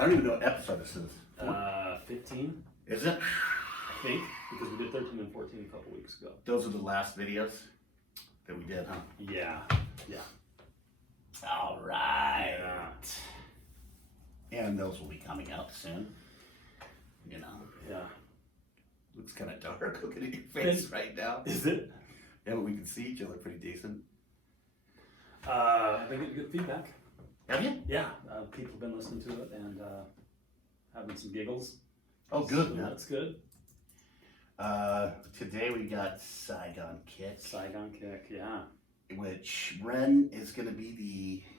I don't even know what episode this is. 15, Is it? I think, because we did 13 and 14 a couple weeks ago. Those are the last videos that we did, huh? Yeah. All right. Yeah. And those will be coming out soon. You know. Yeah. Looks kind of dark looking at your face right now. Is it? Yeah, but we can see you look pretty decent. I've been getting good feedback. Have you? Yeah. People have been listening to it and having some giggles. Oh, good. So Yeah. that's good. Today we got Saigon Kick. Saigon Kick, yeah. Which Ren is going to be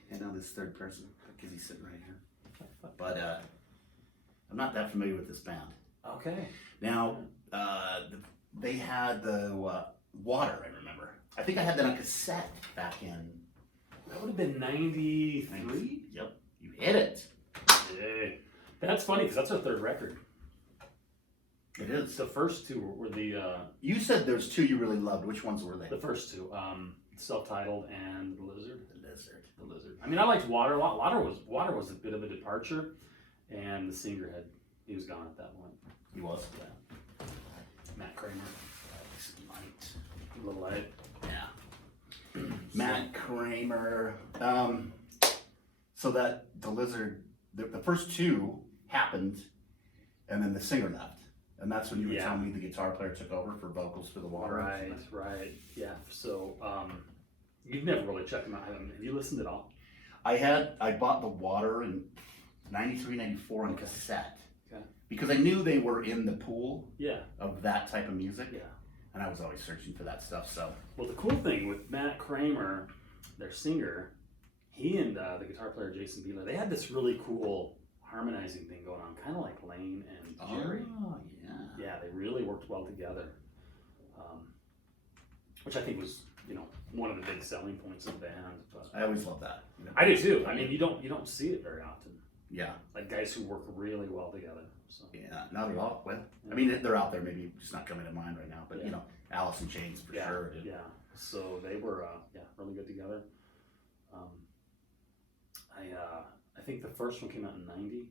the, I know this third person because he's sitting right here. But I'm not that familiar with this band. Okay. Now, they had the Water, I remember. I think I had that on cassette back in... That would have been 93? Yep, you hit it. Yay. That's funny because that's our third record. It is. The first two were the... You said there's two you really loved. Which ones were they? The first two, self-titled and The Lizard. The Lizard. I mean, I liked Water a lot. Water was a bit of a departure, and the singer he was gone at that point. He was? Yeah. Matt Kramer. Light. A little light. Yeah. Matt Kramer. So that The Lizard, the first two happened, and then the singer left. And that's when you were telling me the guitar player took over for vocals for the Water. Right. Yeah. So, you've never really checked them out. Have you listened at all? I bought the Water in 93, 94 on cassette. Okay. Because I knew they were in the pool of that type of music. Yeah. And I was always searching for that stuff, so. Well, the cool thing with Matt Kramer, their singer, he and the guitar player Jason Beeler, they had this really cool harmonizing thing going on, kind of like Lane and Jerry. Oh, yeah. Yeah, they really worked well together, which I think was, one of the big selling points of the band. But I always love that. I do too. I mean, you don't see it very often. Yeah. Like guys who work really well together. So. Yeah, not at all. Well, I mean, they're out there. Maybe just not coming to mind right now. But Alice in Chains for sure. Dude. Yeah. So they were really good together. I think the first one came out in 90.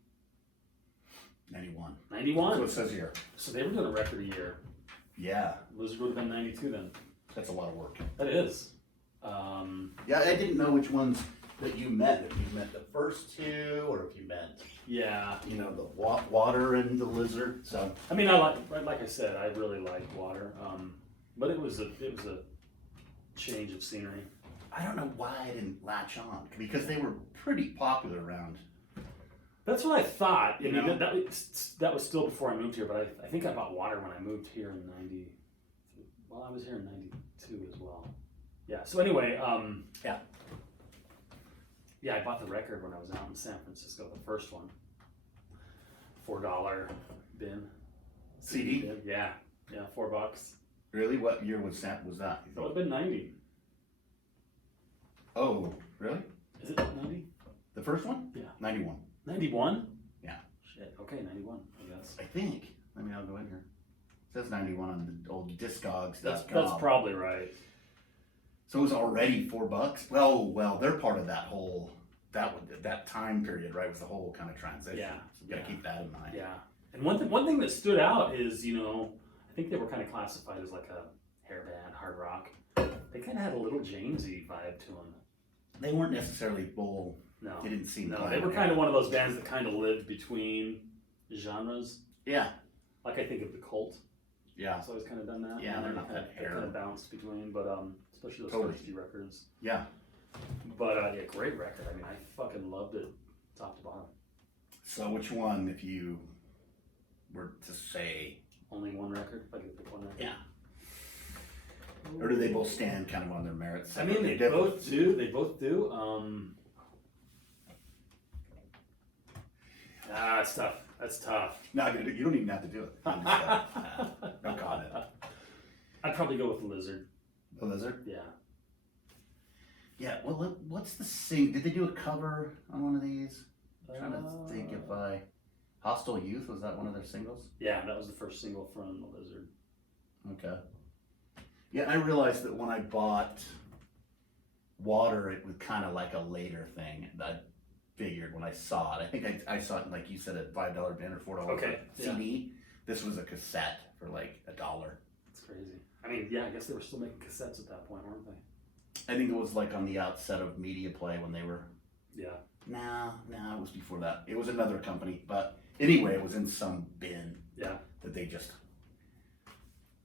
91. 91. That's what it says here. So they were doing a record a year. Yeah. Lizard would have been 92 then. That's a lot of work. That is. Yeah, I didn't know which ones that you meant. If you meant the first two, or if you meant the Water and the Lizard. So I mean, like I said, I really liked Water, but it was a change of scenery. I don't know why I didn't latch on, because they were pretty popular around. That's what I thought. I mean, that was still before I moved here, but I think I bought Water when I moved here in 90. Well, I was here in 92 as well. Yeah. So anyway, yeah, I bought the record when I was out in San Francisco, the first one. $4 bin. CD? Bin. Yeah, $4. Really? What year was that? That would have been 90. Oh, really? Is it 90? The first one? Yeah. 91. 91? Yeah. Shit. Okay, 91, I guess. I think. I'll go in here. It says 91 on the old Discogs.com. That's probably right. So it was already $4. Well, they're part of that whole that time period, right? Was the whole kind of transition. Yeah. So you gotta keep that in mind. Yeah. And one thing that stood out is, I think they were kind of classified as like a hair band, hard rock. They kind of had a little Jamesy vibe to them. They weren't necessarily full. No. They didn't seem. No, they were kind of one of those bands that kind of lived between genres. Yeah. Like I think of the Cult. Yeah. It's always kind of done that. Yeah, they're not that hair. They kind of bounced between, but especially those first few records. Yeah. But great record. I mean, I fucking loved it, top to bottom. So which one, if you were to say? Only one record. If I could pick one record. Yeah. Or do they both stand kind of on their merits? I mean, they both do. It's tough. That's tough. No, you don't even have to do it. No comment. I'd probably go with The Lizard. The Lizard? Yeah. Yeah, well, what's the sing? Did they do a cover on one of these? I'm trying to think if Hostile Youth, was that one of their singles? Yeah, that was the first single from The Lizard. Okay. Yeah, I realized that when I bought Water, it was kind of like a later thing. figured when I saw it. I think I saw it, like you said, at $5 bin or $4 Okay, CD. This was a cassette for like $1. That's crazy. I mean, yeah, I guess they were still making cassettes at that point, weren't they? I think it was like on the outset of Media Play when they were. Yeah. No, it was before that. It was another company, but anyway, it was in some bin. Yeah. That they just,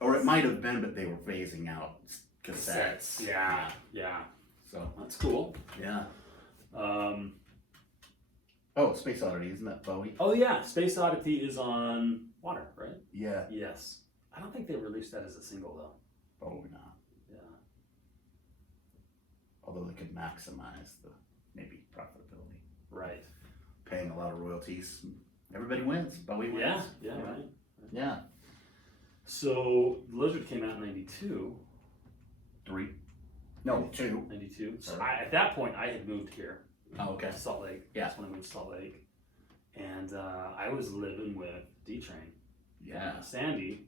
or it might have been, but they were phasing out cassettes. Yeah. So that's cool. yeah. Oh, Space Oddity, isn't that Bowie? Oh yeah, Space Oddity is on Water, right? Yeah. Yes. I don't think they released that as a single though. Probably not. Yeah. Although they could maximize the maybe profitability. Right. Paying a lot of royalties. Everybody wins. Bowie wins. Yeah, right. Yeah. So Lizard came out in 92. 3. No, 2. 92. So at that point I had moved here. Oh, okay. To Salt Lake. Yeah. That's when I moved to Salt Lake. And I was living with D-Train. Yeah. Sandy.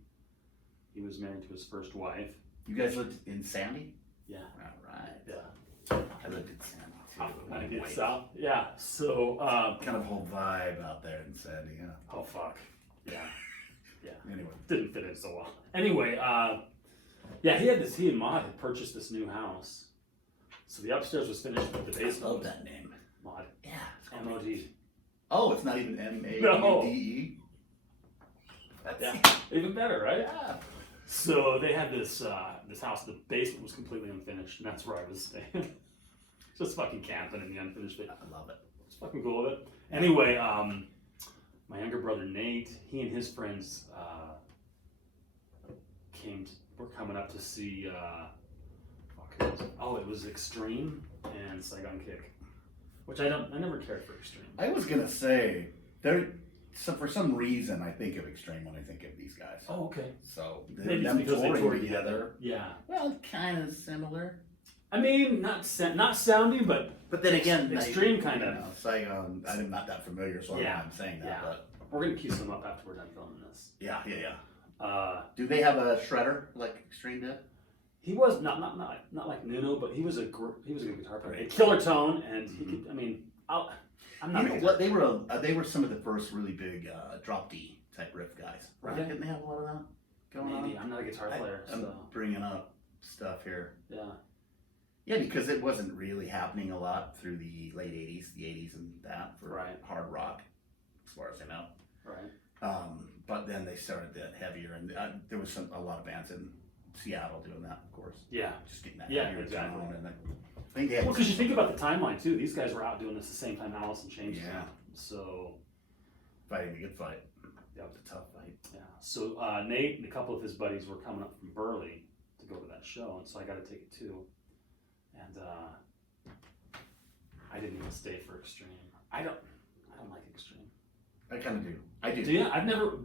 He was married to his first wife. You guys lived in Sandy? Yeah. All right. Yeah. I lived in Sandy too. I did south. Yeah. So kind of whole vibe out there in Sandy, yeah. oh fuck. Yeah. Yeah. Anyway. Didn't fit in so well. Anyway, yeah, he and Maud had purchased this new house. So the upstairs was finished, but the basement. I love that name. Maud. Yeah. M-O-D. Oh, it's not even M-A-U-D-E? No. That's Yeah. Even better, right? Yeah. So they had this this house. The basement was completely unfinished, and that's where I was staying. Just fucking camping in the unfinished basement. I love it. It's fucking cool with it. Anyway, my younger brother Nate, he and his friends were coming up to see. It was Extreme and Saigon Kick, which I never cared for Extreme. I was gonna say for some reason I think of Extreme when I think of these guys. Oh, okay. So Maybe it's them because they touring toured together. Yeah. Well, kind of similar. I mean, not sounding, but then again, Extreme kind of. Saigon. I'm not that familiar, so I'm saying that. Yeah. But we're gonna cue some up after we're done filming this. yeah. Do they have a shredder like Extreme did? He was not like Nuno, but he was a good guitar player. A killer tone, and he could. I mean, I'm not. You know what? They were some of the first really big drop D type riff guys, right? Okay. Didn't they have a lot of that going on? Maybe I'm not a guitar player. I'm so bringing up stuff here. yeah. Yeah, because it wasn't really happening a lot through the late 80s, the 80s and that for hard rock, as far as I know. Right. But then they started that heavier, and there was a lot of bands in Seattle doing that, of course. Yeah. Just getting that Yeah, heavier exactly. tone, and I think they had Well, because you think about the timeline too. These guys were out doing this at the same time Alice in Chains. Yeah. So. fighting a good fight. Yeah. It was a tough fight. Yeah. So Nate and a couple of his buddies were coming up from Burley to go to that show, and so I got to take it too. And I didn't even stay for Extreme. I don't like Extreme. I kind of do. I do. Do you? I've never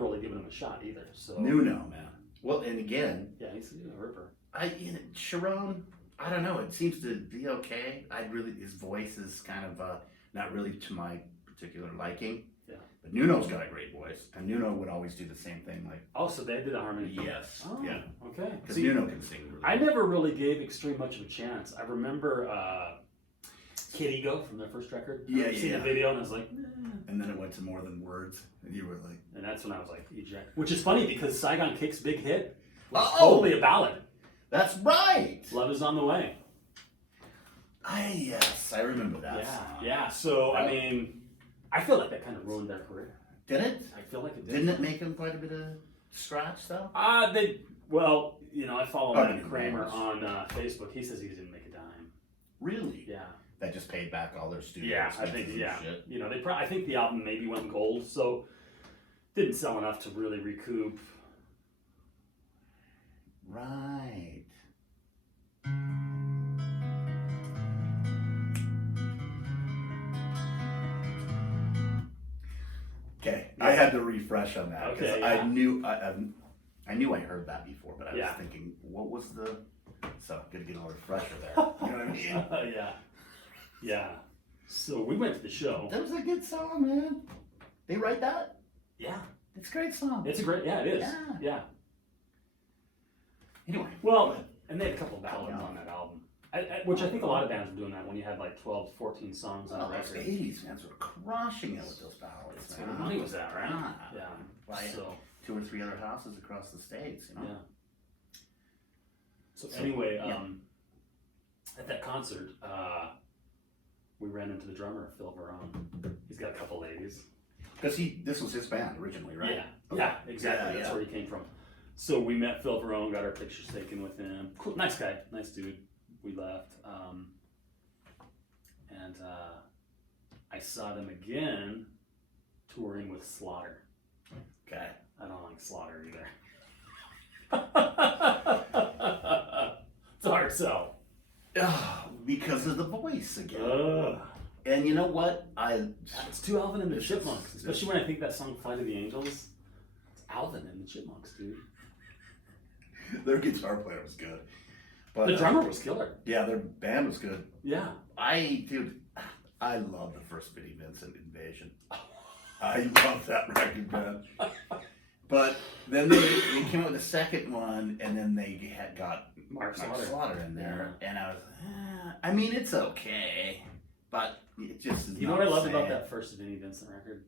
really given him a shot either. So. No, man. Well, and again, Yeah, he's a ripper. Sharon, I don't know. It seems to be okay. His voice is kind of not really to my particular liking. Yeah. But Nuno's got a great voice, and Nuno would always do the same thing. Like, Oh, so they did a harmony. yes, Oh, yeah, okay. because See, Nuno can sing. Really I never really gave Extreme much of a chance. I remember Kid Ego from their first record. Yeah, I seen yeah. the video and I was like, And then it went to more than words, and you were like, and that's when I was like, eject. Which is funny because Saigon Kick's big hit was Uh-oh. totally a ballad. "That's right." Love is on the way. Yes, I remember that song. Yeah. So I mean, I feel like that kind of ruined their career. Did it? I feel like it did. Didn't it make him quite a bit of scratch though? I follow Oh, Matt you Kramer know. on Facebook. He says he didn't make a dime. Really? Yeah. That just paid back all their studio Yeah, I expenses think and shit. You know, I think the album maybe went gold, so didn't sell enough to really recoup. Right. Okay, I had to refresh on that because Okay, yeah. I knew I heard that before, but I was thinking, what was the? So good to get a refresher there. You know what I mean? Yeah. So we went to the show. That was a good song, man. They write that? Yeah. It's a great song. It's a great. Yeah, it is. Yeah. Anyway, Well, and they had a couple of ballads on that album. Which I think a lot of bands were doing that when you had like 12 to 14 songs on a Those record. 80s fans were crushing it with those ballads. That's where the money was at, right? Yeah. By So 2 or 3 other houses across the states, you know? yeah. So anyway, yeah. at that concert, we ran into the drummer, Phil Verone. He's got a couple ladies. Because this was his band originally, right? Yeah, yeah, exactly. That's where he came from. So we met Phil Verone, got our pictures taken with him. Cool, nice guy, nice dude. We left, and I saw them again touring with Slaughter. Okay. I don't like Slaughter either. It's a hard sell. Because of the voice again. And you know what? It's too Alvin and the Chipmunks, especially when I think that song "Flight of the Angels." It's Alvin and the Chipmunks, dude. Their guitar player was good, but The drummer was killer. yeah, their band was good. Yeah. I love the first Vinnie Vincent Invasion. I love that record, man. But then they came out with the second one, and then they got Mark Slaughter Slaughter. in there, and I was, I mean, it's okay, but it just is. You know what I loved about that first Vinnie Vincent record?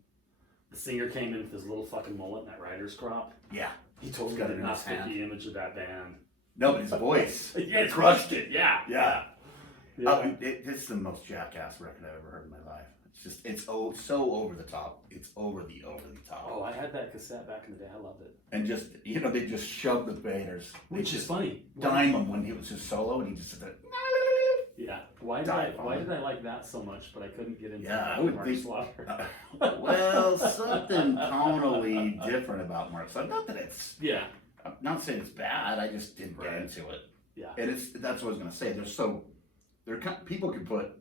The singer came in with his little fucking mullet and that writer's crop. Yeah, He totally got it did in not his fit hand. the image of that band. No, but his voice. Yeah, it crushed it. Yeah. Yeah. Yeah. It's the most jackass record I've ever heard in my life. It's so over the top. It's over the top. Oh, I had that cassette back in the day. I loved it. And just, they just shoved the Baders. Which is funny. Dime him when he was his solo, and he just said, Yeah. Why did I like that so much, but I couldn't get into Yeah, I would Mark think- Slaughter? well, something tonally different about Mark. So not that it's, Yeah. I'm not saying it's bad. I just didn't get Right. into it. Yeah. And that's what I was gonna say. People can put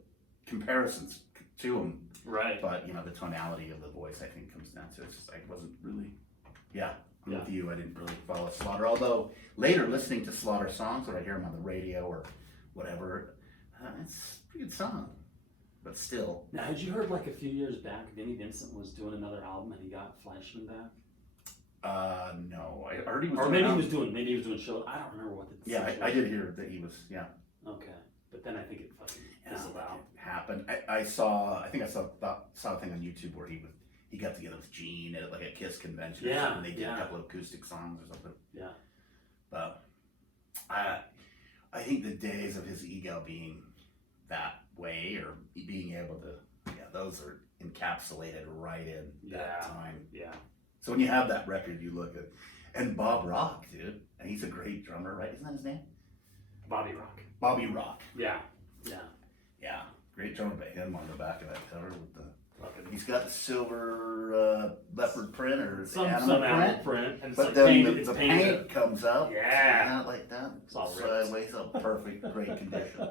comparisons to them, Right. but the tonality of the voice I think comes down to it. It's just, I wasn't really, I'm Yeah. with you. I didn't really follow Slaughter. Although later listening to Slaughter songs, or I hear them on the radio or whatever, it's a pretty good song. But still, Now, had you heard like a few years back, Vinnie Vincent was doing another album and he got Fleischman back? no, I already was. Or maybe he was doing shows. I don't remember what the Yeah, I did hear that he was. Yeah. Okay, but then I think it fucking fizzled out. It happened. I saw a thing on YouTube where he got together with Gene at like a Kiss convention. Yeah, or something. They did yeah. a couple of acoustic songs or something. Yeah. But I think the days of his ego being that way, or being able to, those are encapsulated right in that time. Yeah. So when you have that record, you look at, and Bob Rock, dude, and he's a great drummer, right? Isn't that his name? Bobby Rock. Bobby Rock. Yeah. Yeah. Yeah, great drummer by him on the back of that cover with the. Fucking He's got the silver leopard print or some animal animal print, print, and it's but like then painted, the it's painted. paint comes up. Yeah. Not like that. It's all ripped. Sideways, up perfect, great condition.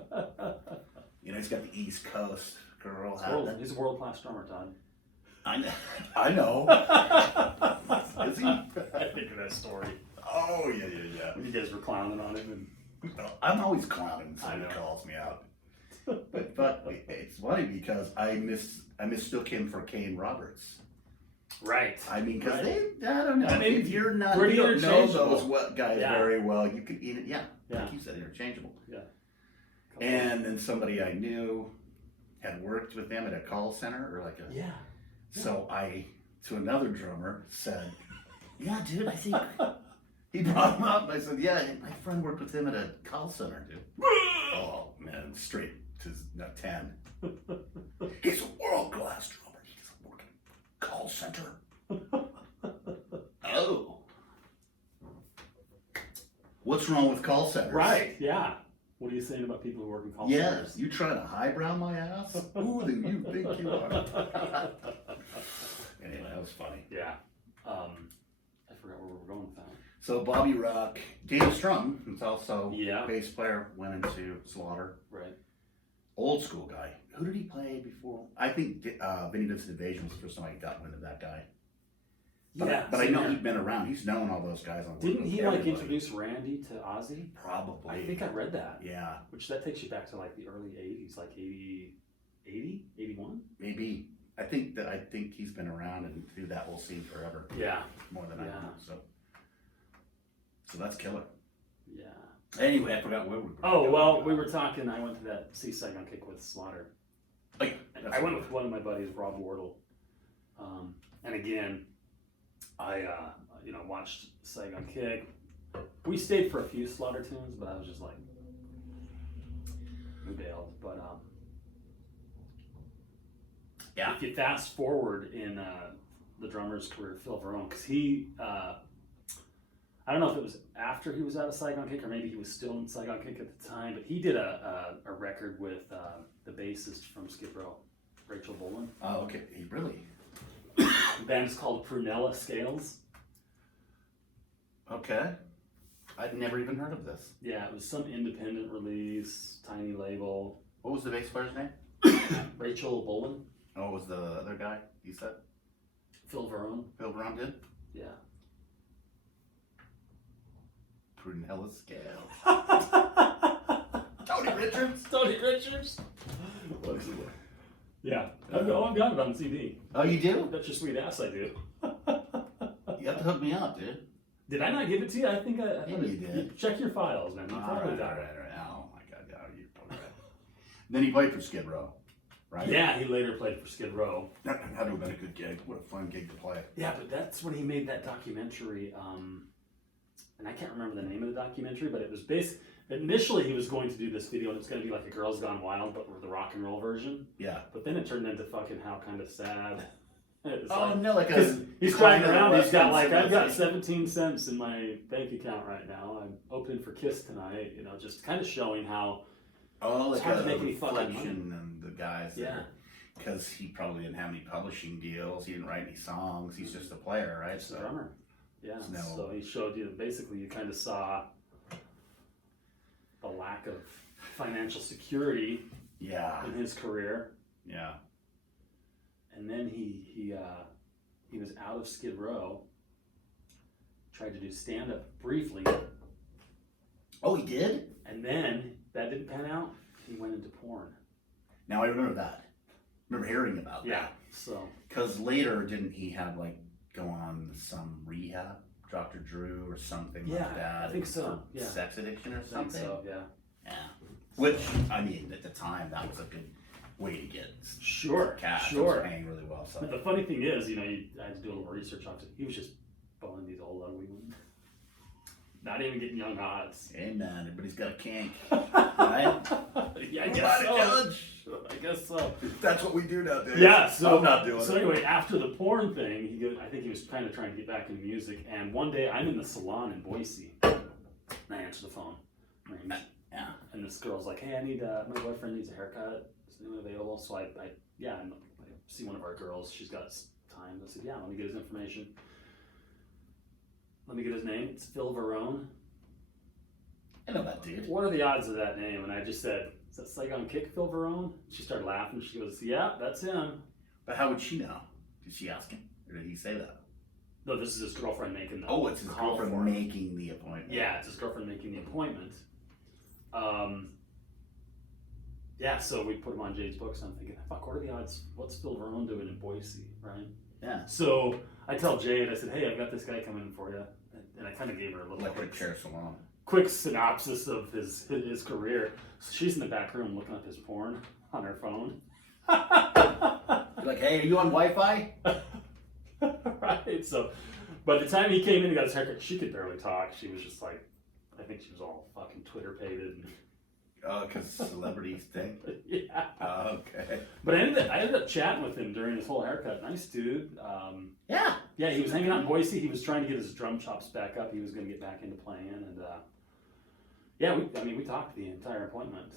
He's got the East Coast girl. He's a world-class drummer, Todd. I know. Is he? I think of that story. Oh yeah. When you guys were clowning on him, and I'm always clowning when I somebody know. calls me out. But it's funny because I mistook him for Kane Roberts. right. I mean, because Right. I don't know. I mean, If you're not, pretty you don't know interchangeable. those guys Yeah. very well, you can eat it. Yeah, Yeah. like you said, interchangeable. Yeah. And then somebody I knew had worked with them at a call center or like a. Yeah. So I, to another drummer, said, "Yeah, dude, I think." He brought him up, and I said, "Yeah, my friend worked with him at a call center, dude." Oh man, straight to 10. He's a world-class drummer. He doesn't work at a call center. Oh. What's wrong with call centers? Right. Yeah. What are you saying about people who work in call Yes, centers? you trying to highbrow my ass? Who do you think you are? Anyway, that was funny. Yeah. I forgot where we were going with that. So Bobby Rock, Dave Strum, who's also Yeah. bass player, went into Slaughter. Right. Old school guy. Who did he play before? I think Vinnie Vincent Invasion was the first time I got wind of that guy. But I same know here. he'd been around. He's known all those guys on. Didn't he everybody. introduce Randy to Ozzy? Probably. I think I read that. Yeah, Which that takes you back to like the early 80s, like 80, 81? maybe. I think he's been around and through that whole scene forever. Yeah. More than I Yeah. know. So that's killer. Yeah. Anyway, I forgot where we were. Oh, well, we were talking, I went to that Saigon kick with Slaughter. Like, I went with one of my buddies, Rob Wardle. And again, I watched Saigon kick. We stayed for a few Slaughter tunes, but I was just like, we bailed. But yeah. if you fast forward in the drummer's career, Phil Verone, because he, I don't know if it was after he was out of Saigon Kick or maybe he was still in Saigon Kick at the time, but he did a record with the bassist from Skid Row, Rachel Bolan. Oh, okay. He really? The band is called Prunella Scales. Okay. I'd never even heard of this. Yeah, it was some independent release, tiny label. What was the bass player's name? Rachel Bolan. Oh, it was the other guy you said? Phil Verone. Phil Brown did? Yeah. Prunella Scale. Tony Richards? Tony Richards. Yeah. I've got it on CD. Oh, you do? That's your sweet ass, I do. You have to hook me up, dude. Did I not give it to you? I think I Maybe you did. Check your files, man. You All probably right. did. Oh my God, yeah, you're probably right. Then he played for Skid Row, right? Yeah, he later played for Skid Row. That had to have been a good gig. What a fun gig to play. Yeah, but that's when he made that documentary. And I can't remember the name of the documentary, but it was initially he was going to do this video and it's going to be like a Girls Gone Wild, but with the rock and roll version. Yeah. But then it turned into fucking How Kind of Sad. It's no, like he's driving around. He's got like I've got 17 cents in my bank account right now. I'm opening for Kiss tonight. You know, just kind of showing how. Like it's hard to a make any fucking reflection and the guys. Yeah. Because he probably didn't have any publishing deals. He didn't write any songs. He's just a player, right? Just a drummer. Yeah. No. So he showed you basically you kind of saw the lack of financial security. Yeah. In his career. Yeah. And then he was out of Skid Row. Tried to do stand up briefly. Oh, he did? And then that didn't pan out. He went into porn. Now I remember that. Remember hearing about that. Yeah. So. Because later, didn't he have go on some rehab, Dr. Drew or something like that? I think so. For Yeah. sex addiction or something. I think so. Yeah. Yeah. Which I mean, at the time, that was a good way to get cash. Sure. It was paying really well. So. But the funny thing is, I had to do a little research on it. He was just boning these old ugly women. Not even getting young odds. Hey man, everybody's got a kink, right? Yeah, I Who guess am I so. to judge? I guess so. That's what we do nowadays. Yeah, so I'm not doing so it. anyway, after the porn thing, I think he was kind of trying to get back into music. And one day, I'm in the salon in Boise, and I answer the phone. Rings. Yeah. And this girl's like, "Hey, I need my boyfriend needs a haircut. Is anyone available?" So I see one of our girls. She's got time. I said, "Yeah, let me get his information. Let me get his name. It's Phil Verone." I know that dude. What are the odds of that name? And I just said, "Is that Saigon Kick, Phil Verone?" She started laughing. She goes, "Yeah, that's him." But how would she know? Did she ask him? Or did he say that? No, this is his girlfriend making the Oh, it's his call girlfriend for him. making the appointment. Yeah, it's his girlfriend making the appointment. Yeah, so we put him on Jade's books. I'm thinking, fuck, what are the odds? What's Phil Verone doing in Boise, right? Yeah. So I tell Jade, I said, "Hey, I've got this guy coming for you," and I kind of gave her a little Electric chair salon. quick synopsis of his career. So she's in the back room looking up his porn on her phone. You're like, hey, are you on Wi-Fi? Right. So by the time he came in and got his haircut, she could barely talk. She was just like, I think she was all fucking Twitter-pated. Oh, because celebrities think. Yeah. Okay. But I ended up chatting with him during his whole haircut. Nice dude. Yeah. Yeah, he was hanging out in Boise. He was trying to get his drum chops back up. He was going to get back into playing, and we talked the entire appointment.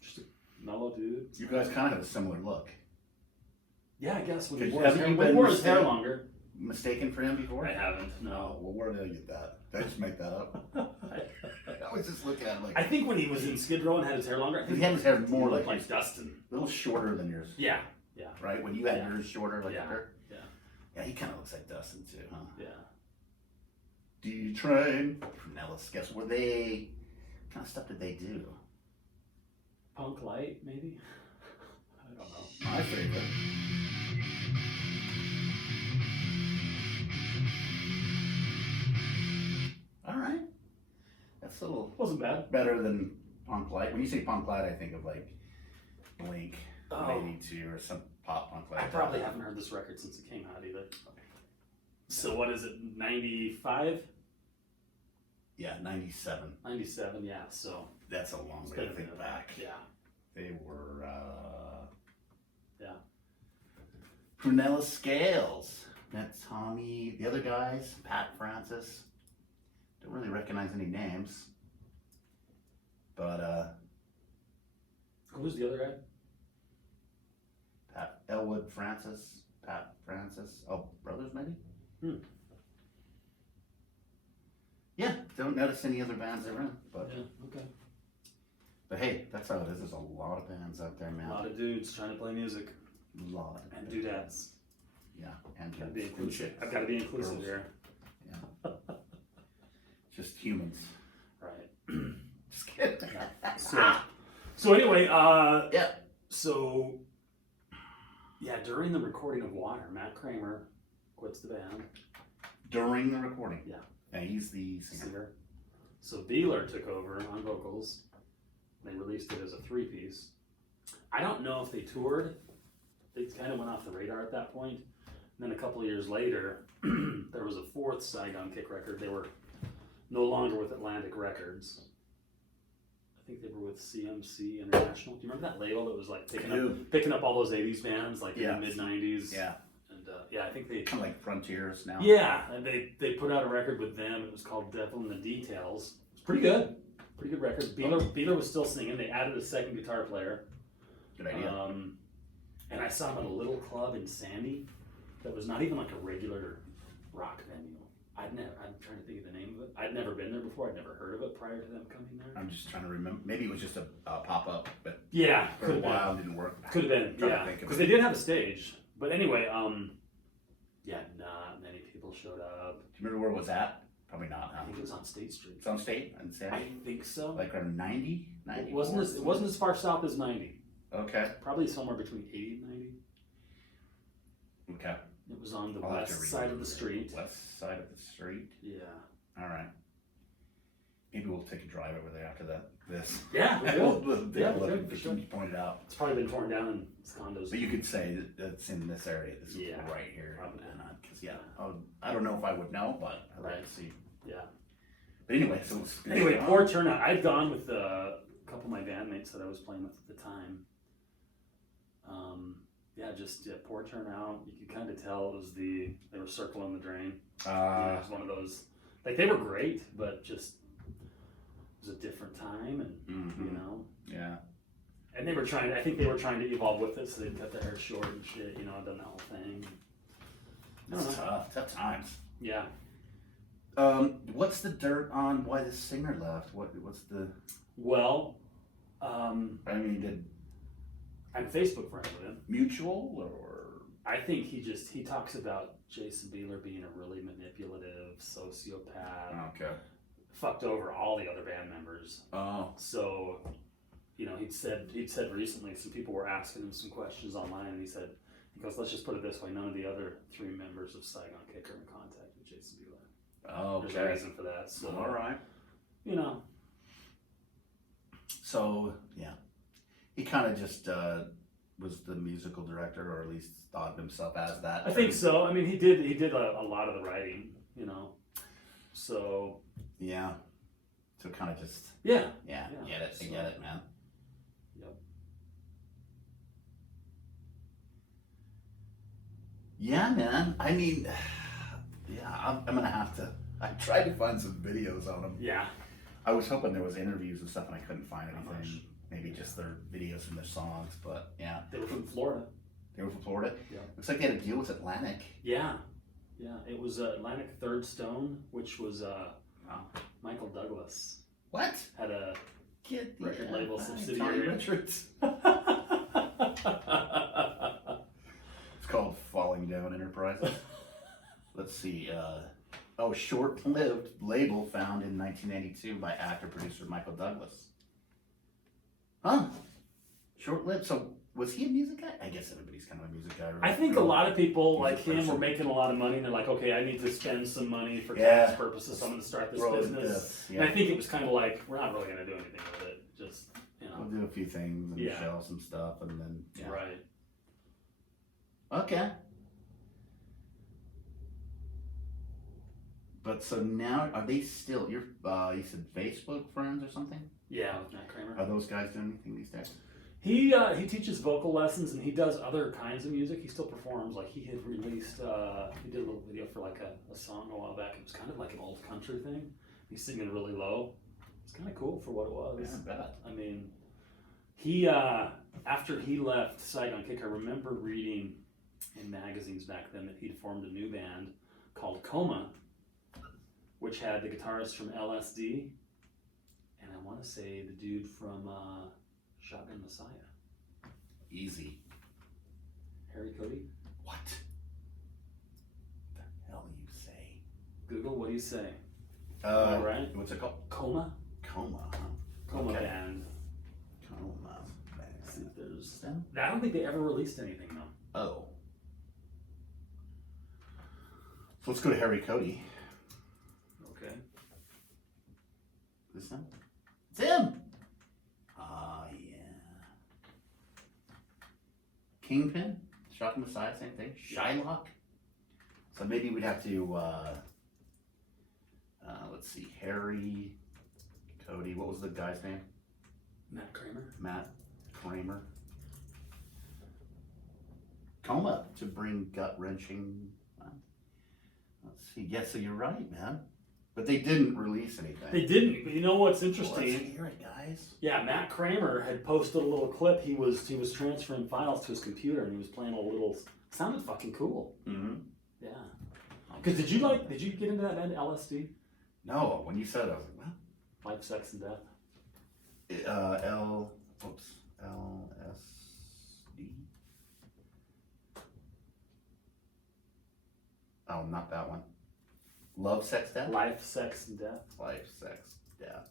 Just a mellow dude. You guys kind of have a similar look. Yeah, I guess when he Have you been wore his hair mistaken? longer. Mistaken for him before? I haven't. No. No. Well, where did I get that? Did I just make that up? I always just look at him like. I think when he was in Skid Row and had his hair longer, I think He had his hair more looked like like Dustin. a little shorter than yours. Yeah. Yeah. Right? When you had Yeah. yours shorter like Yeah. her? Yeah. Yeah, he kind of looks like Dustin too, huh? Yeah. D-Train. Prunella, guess what kind of stuff did they do? Punk light, maybe? I don't know. My favorite. All right. That's a little Wasn't bad. Better than Punk Light. When you say Punk Light, I think of like Blink, Oh. 82 or some pop punk like I that. probably haven't heard this record since it came out either. So what is it, 95? Yeah, 97. 97, yeah, so. That's a long way been to a think minute. back. Yeah. They were, Yeah. Prunella Scales. Met Tommy. The other guys, Pat Francis. Don't really recognize any names. But, Who's the other guy? Pat Elwood Francis. Pat Francis. Oh, brothers maybe? Yeah, don't notice any other bands around. But Yeah, okay. But hey, that's how it is. There's a lot of bands out there, man. A lot of dudes trying to play music. A lot. And dudettes. Yeah, and Gotta be dudes. inclusive. I've got to be inclusive Girls. here. Yeah. Just humans. Right. Just kidding. So anyway, Yeah. so yeah, during the recording of Water, Matt Kramer quits the band. During the recording. Yeah. And he's the singer. Singer. So Beeler took over on vocals. They released it as a 3-piece. I don't know if they toured. They kind of went off the radar at that point. And then a couple of years later, there was a 4th Saigon Kick record. They were no longer with Atlantic Records. I think they were with CMC International. Do you remember that label that was like picking up all those 80s bands like in the mid 90s? Yeah. And yeah, I think they Kind of like Frontiers now. yeah, and they put out a record with them. It was called Devil in the Details. It's pretty good. Pretty good record. Beeler was still singing. They added a second guitar player. Good idea. And I saw them at a little club in Sandy that was not even like a regular rock venue. I'm trying to think of the name of it. I'd never been there before. I'd never heard of it prior to them coming there. I'm just trying to remember. Maybe it was just a pop-up, but Yeah, for a could have while been. it didn't work. Could have been, Trying to yeah. think of Because it. they did have a stage. But anyway, yeah, not many people showed up. Do you remember where it was at? Probably not, huh? I think it was on State Street. It's on State and I Sandy? think so. Like around 90? 90? It wasn't as far south as 90. Okay. Probably somewhere between 80 and 90. Okay. It was on the I'll have to west side of remember. the street. West side of the street. Yeah. All right. Maybe we'll take a drive over there after this. Yeah, we We'll will. take Yeah, a look we at could, the for sure. things you pointed out. It's probably been torn down and it's condos. But you could say that it's in this area. This is Yeah, right here. probably. Because I don't know if I would know, but I'd like Right. to see. Yeah. But anyway, so Anyway, poor turnout. I'd gone with a couple of my bandmates that I was playing with at the time. Poor turnout. You could kind of tell it was they were circling the drain. It was one of those, like they were great, but just it was a different time, and you know. Yeah. And I think they were trying to evolve with it, so they cut their hair short and shit, you know, done that whole thing. I don't It's know. tough times. Yeah. What's the dirt on why the singer left? What's the? Well, I mean, I'm Facebook friends with him. mutual or? I think he talks about Jason Beeler being a really manipulative sociopath, Okay. fucked over all the other band members. Oh. So, you know, he'd said recently some people were asking him some questions online, and he goes, let's just put it this way: none of the other 3 members of Saigon Kick are in contact with Jason Beeler. Oh, There's a reason for that. So, all right. you know. So yeah, he kind of just was the musical director, or at least thought of himself as that. I think so. I mean, he did a lot of the writing, you know. So Yeah. So kind of just. yeah. Yeah. Yeah, I get it, man. Yep. Yeah, man. I mean, yeah, I'm gonna have to. I tried to find some videos on him. Yeah. I was hoping there was interviews and stuff, and I couldn't find Not anything. much. Maybe just their videos from their songs, but yeah, They were from Florida. they were from Florida. Yeah. Looks like they had a deal with Atlantic. Yeah. Yeah. It was Atlantic Third Stone, which was Wow. Michael Douglas What? had a Get the record label Tony subsidiary. Richards. It's called Falling Down Enterprises. Let's see. Short-lived label found in 1992 by actor-producer Michael Douglas. Huh? Short-lived. So was he a music guy? I guess everybody's kind of a music guy. Really. I think a lot of people like Music him were person. making a lot of money, and they're like, okay, I need to spend some money for Yeah. tax purposes, so I'm going to start this Throw it business. this, And I think it was kind of like, we're not really going to do anything with it. Just, We'll do a few things and Yeah. shelve some stuff, and then yeah. Right. Okay. But so now, are they still? You said Facebook friends or something? Yeah, with Matt Kramer. Are those guys doing anything these days? He teaches vocal lessons, and he does other kinds of music. He still performs. Like, he had released, he did a little video for like a song a while back. It was kind of like an old country thing. He's singing really low. It's kind of cool for what it was. Yeah, I bet. I mean, he after he left Saigon Kick, I remember reading in magazines back then that he'd formed a new band called Coma, which had the guitarist from LSD, and I want to say the dude from Shotgun Messiah. Easy. Harry Cody? What? The hell you say? Google, what do you say? All right. What's it called? Coma? Coma. Huh? Coma Okay. band. Coma. See if there's... Them? I don't think they ever released anything, though. Oh. So let's go to Harry Cody. Okay. This him? It's him! Ah, yeah. Kingpin? Shotgun Messiah, same thing. Shylock? So maybe we'd have to, let's see, Harry Cody. What was the guy's name? Matt Kramer? Matt Kramer. Coma to bring gut wrenching. Let's see. Yeah, so you're right, man. But they didn't release anything. They didn't, but you know what's Well, let's interesting? hear it, guys. Yeah, Matt Kramer had posted a little clip. He was transferring files to his computer, and he was playing a little... Sounded fucking cool. Mm-hmm. Yeah. Because did you get into that band, LSD? No, when you said it, I was like, Life, Sex, and Death? what? LSD? Oh, not that one. Love, Sex, Death? Life, Sex, and Death. Life, Sex, Death.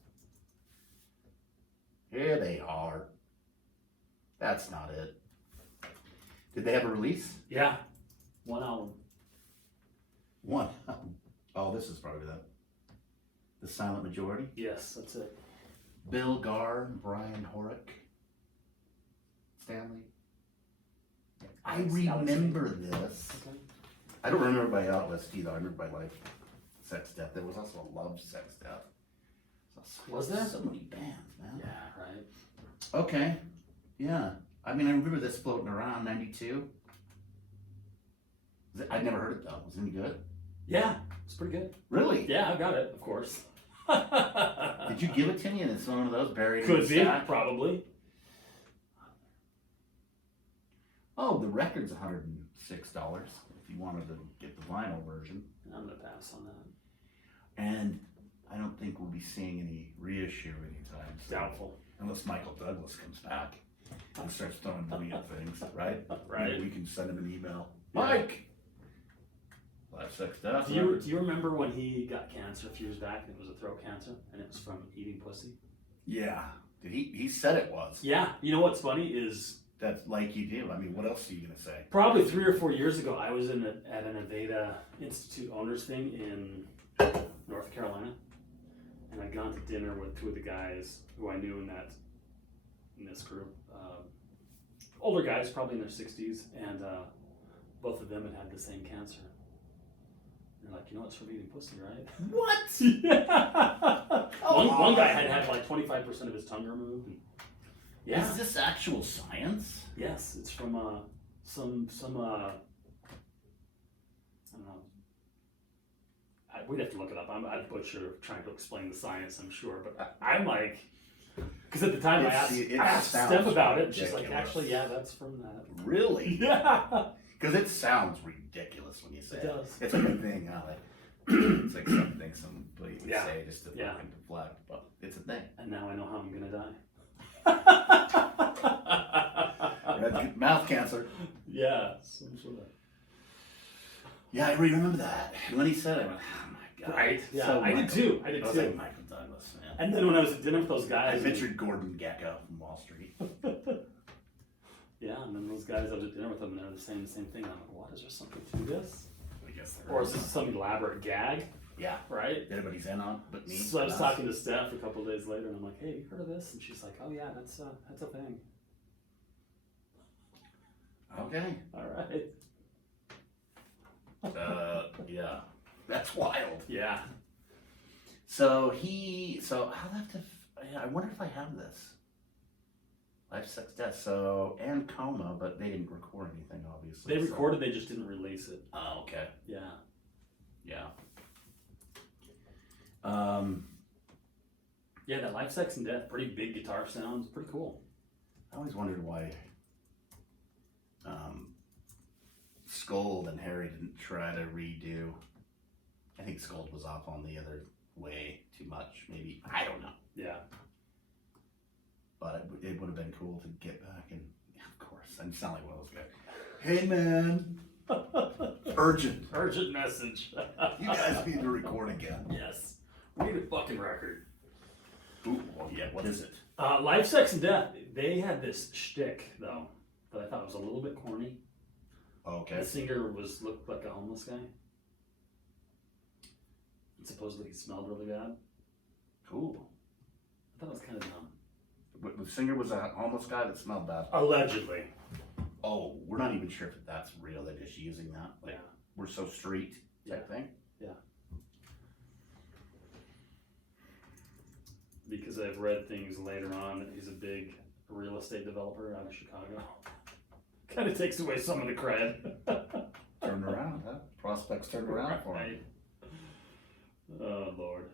Here they are. That's not it. Did they have a release? Yeah. One album. One. Oh, this is probably them. The Silent Majority. Yes, that's it. Bill Garr, Brian Horick, Stanley. I remember this. Okay. I don't remember by LSD though. I remember by Life, Sex, Death. There was also a Love, Sex, Death. Was there? So many bands, man. Yeah, right. Okay. Yeah. I mean, I remember this floating around, 92. I'd never heard it though. Was it any good? Yeah, it's pretty good. Really? Yeah, I've got it, of course. Did you give it to me and it's one of those buried in Could the be, stack? probably. Oh, the record's $106 if you wanted to get the vinyl version. I'm gonna pass on that. And I don't think we'll be seeing any reissue anytime soon. Doubtful. Unless Michael Douglas comes back and starts throwing money at things, right? Right. Maybe we can send him an email. Yeah. Mike! Life, Sex, Death. Do you remember when he got cancer a few years back, and it was a throat cancer, and it was from eating pussy? Yeah. He said it was. Yeah. You know what's funny is That's like you do. I mean, what else are you going to say? probably 3 or 4 years ago, I was at an Aveda Institute owners thing in North Carolina, and I'd gone to dinner with 2 of the guys who I knew in this group. Older guys, probably in their 60s, and both of them had the same cancer. And they're like, you know, it's from eating pussy, right? What? Yeah. One guy had like 25% of his tongue removed. And, yeah. Is this actual science? Yes, it's from some I don't know. We'd have to look it up. I'd butcher trying to explain the science, I'm sure, but I'm like, because at the time I asked Steph about it, and she's like, ridiculous. actually, yeah, that's from that. Really? Yeah, Because it sounds ridiculous when you say it it. does. It's like a thing, huh? Like, it's like something somebody would Yeah. say just to Yeah. fucking deflect, but it's a thing. And now I know how I'm gonna die. Red mouth cancer. Yeah, some sort of. Yeah, I remember that. And when he said it, I went, oh my god. Right. Yeah, So I did Michael- too. I I did was too. like Michael Douglas, man. And then when I was at dinner with those I guys, pictured Gordon Gekko from Wall Street. Yeah, and then those guys I was at dinner with them, and they're saying the same thing. I'm like, what? Is there something to this? I guess there Or is this some elaborate gag, Yeah, right? everybody's in on, but me. So I was us. talking to Steph a couple days later, and I'm like, hey, have you heard of this? And she's like, oh yeah, that's a thing. Okay. All right. Yeah, that's wild. Yeah. So I'll have to. Yeah, I wonder if I have this. Life, sex, death. So and coma, but they didn't record anything, obviously. They so- recorded, they just didn't release it. Oh, okay. Yeah. Yeah. Yeah, that Life, Sex, and Death, pretty big guitar sounds, pretty cool. I always wondered why Scold and Harry didn't try to redo. I think Scold was off on the other way too much. Maybe I don't know. Yeah. But it would have been cool to get back and, of course, I sound like one of those guys. Hey man, urgent. Urgent message. You guys need to record again. Yes. We need a fucking record. Ooh, well, yeah, what is it? Life, Sex, and Death, they had this shtick, though, that I thought was a little bit corny. Okay. The singer looked like a homeless guy. And supposedly he smelled really bad. Cool. I thought it was kind of dumb. But the singer was a homeless guy that smelled bad. Allegedly. Oh, we're not even sure if that's real. They're just using that. Like, Yeah. we're so street type thing. Because I've read things later on that he's a big real estate developer out of Chicago. Kind of takes away some of the cred. Turned around, huh? Prospects turned around for him. Right. Oh, Lord.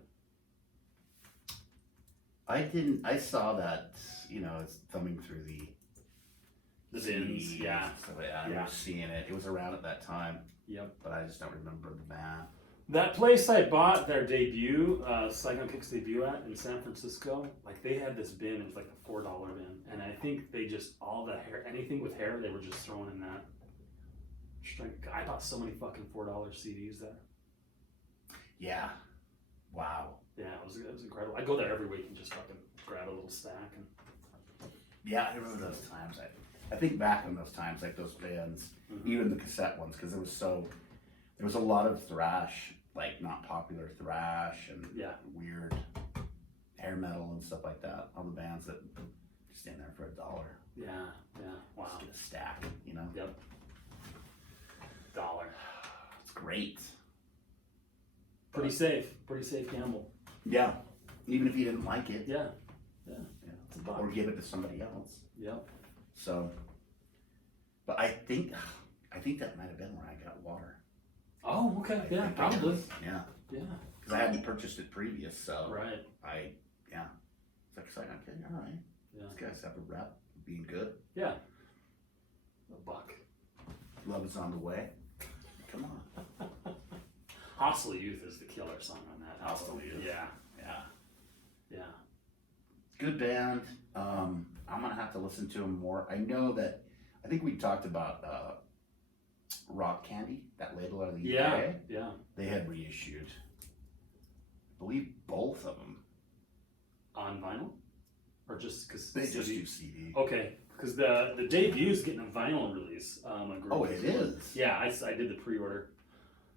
I saw that, it's thumbing through the bins, CDs. yeah. So I Yeah. remember seeing it. It was around at that time, Yep. but I just don't remember the band. That place I bought their debut, Saigon Kick's debut at in San Francisco, like they had this bin, it was like a $4 bin. And I think they just, all the hair, anything with hair, they were just throwing in that. I bought so many fucking $4 CDs there. Yeah. Wow. Yeah, it was incredible. I go there every week and just fucking grab a little stack. And Yeah, I remember those times. I think back on those times, like those bands, even the cassette ones, because there was a lot of thrash, like not popular thrash and Yeah. weird hair metal and stuff like that. All the bands that just stand there for $1. yeah, wow. Just get a stack, Yep. $1. It's great. Pretty safe gamble. Yeah. Even if you didn't like it. Yeah. Yeah. It's a buck. Or give it to somebody else. Yep. So, but I think that might have been where I got water. Oh, okay. I Yeah, think probably. Yeah. Yeah. Because I hadn't purchased it previous, so Right. It's like Saigon Kid, all right. Yeah. These guys have a rep of being good. Yeah. A buck. Love is on the way. Come on. Hostile Youth is the killer song on that. Hostile album. Youth. Yeah. Yeah. Yeah. Good band. I'm gonna have to listen to them more. I know that I think we talked about Rock Candy, that label out of the UK. Yeah. They had reissued, I believe, both of them. On vinyl? Or just because They just do CD. Okay, because the debu's getting a vinyl release. A group Oh, it is? Yeah, I did the pre-order.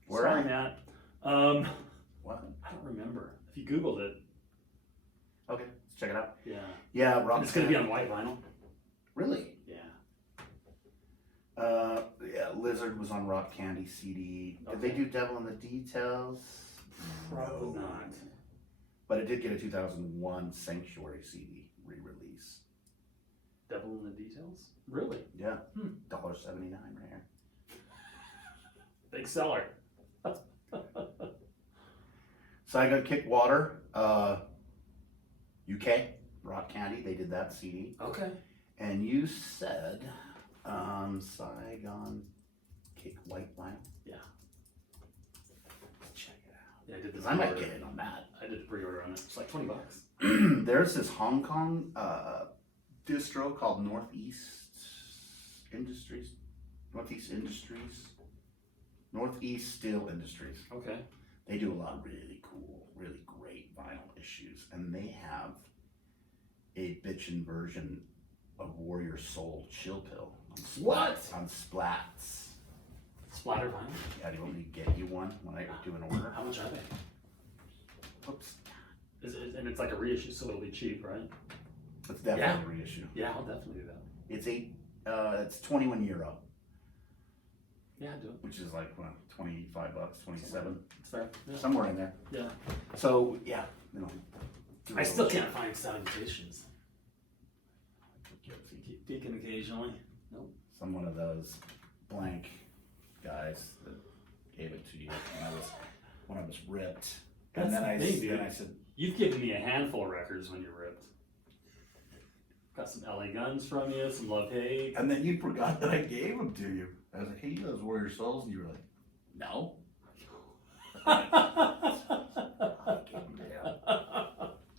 Where Sorry, at? Matt. What? I don't remember. If you Googled it, Okay, let's check it out. yeah. Yeah, Rock It's going to be Candy. on white vinyl. Really? Yeah. Yeah, Lizard was on Rock Candy CD. Did they Okay. do Devil in the Details? Probably No. not. But it did get a 2001 Sanctuary CD re-release. Devil in the Details? Really? Yeah, Hmm. $1.79 right here. Big seller. Saigon Kick Water, UK, Rock Candy, they did that CD. Okay. And you said Saigon Kick White Vinyl? Yeah. Let's check it out. Yeah, I did the Because I might pre-order. get in on that. I did the pre-order on it. It's like $20. There's this Hong Kong distro called Northeast Industries. Northeast Steel Industries. Okay. They do a lot of really cool, really great vinyl issues. And they have a bitchin' version of Warrior Soul Chill Pill What? On splats. Splatter vinyl? Yeah, do you want me to get you one when I do an order? How much are they? Oops. And it's like a reissue, so it'll be cheap, right? It's definitely a reissue. Yeah, I'll definitely do that. It's 21 euro, Yeah, do it. which is like, what, 25 bucks, 27, It's fair. Yeah. somewhere in there. Yeah. So, yeah, you know. do I a still little can't find salutations. Keep peeking occasionally. Nope. Some one of those blank guys that gave it to you when I was ripped. That's And then the thing, dude. then I said, You've given me a handful of records when you're ripped. Got some LA Guns from you, some Love Hate. and then you forgot that I gave them to you. I was like, hey, those Warrior Souls, and you were like, no.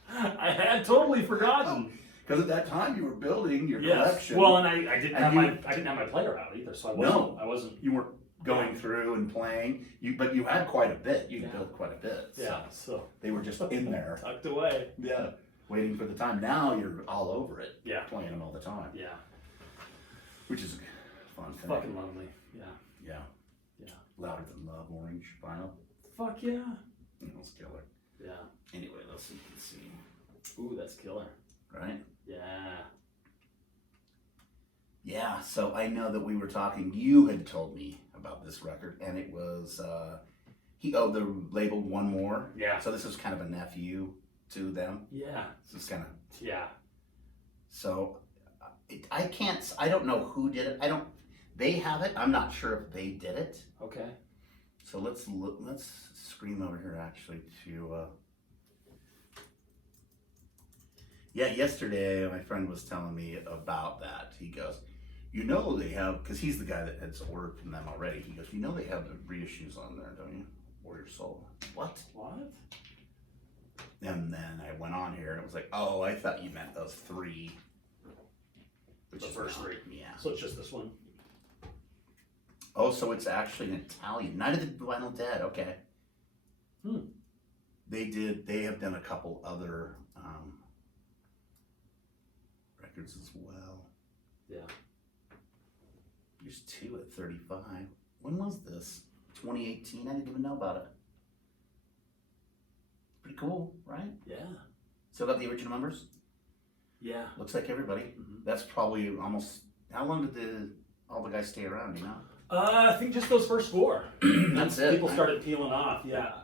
I had totally forgotten. Because at that time you were building your Yes. collection. Well, and I didn't And have you- I didn't have my player out either, so No. I wasn't. You weren't going through and playing. But you had quite a bit. You built quite a bit. So Yeah. So they were just in there. tucked away. Yeah. Waiting for the time. Now you're all over it. Yeah. Playing them all the time. Yeah. Which is a fun thing. Fucking lovely. Yeah. Yeah. Yeah. Louder Than Love, orange vinyl. Fuck yeah. It was killer. Yeah. Anyway, let's see. Ooh, that's killer. Right? Yeah. Yeah, so I know that we were talking, you had told me about this record, and it was, he owed the label one more. Yeah. So this is kind of a nephew to them. Yeah. This is kind of, Yeah. so I don't know who did it. They have it. I'm not sure if they did it. Okay. So let's scream over here actually to, yeah, yesterday my friend was telling me about that. He goes, you know they have, because he's the guy that has ordered from them already. He goes, you know they have the reissues on there, don't you? Warrior Soul. What? What? And then I went on here and it was like, oh, I thought you meant those three. Which The is first not- three. Yeah. So it's just this one. Oh, so it's actually an Italian. Night of the Vinyl Dead. Okay. They have done a couple other records as well. Yeah. There's two at 35. When was this? 2018? I didn't even know about it. Pretty cool, right? Yeah. Still got the original members? Yeah. Looks like everybody. Mhm. That's probably almost, how long did all the guys stay around, you know? I think just those first four. That's it. People started peeling off. Yeah.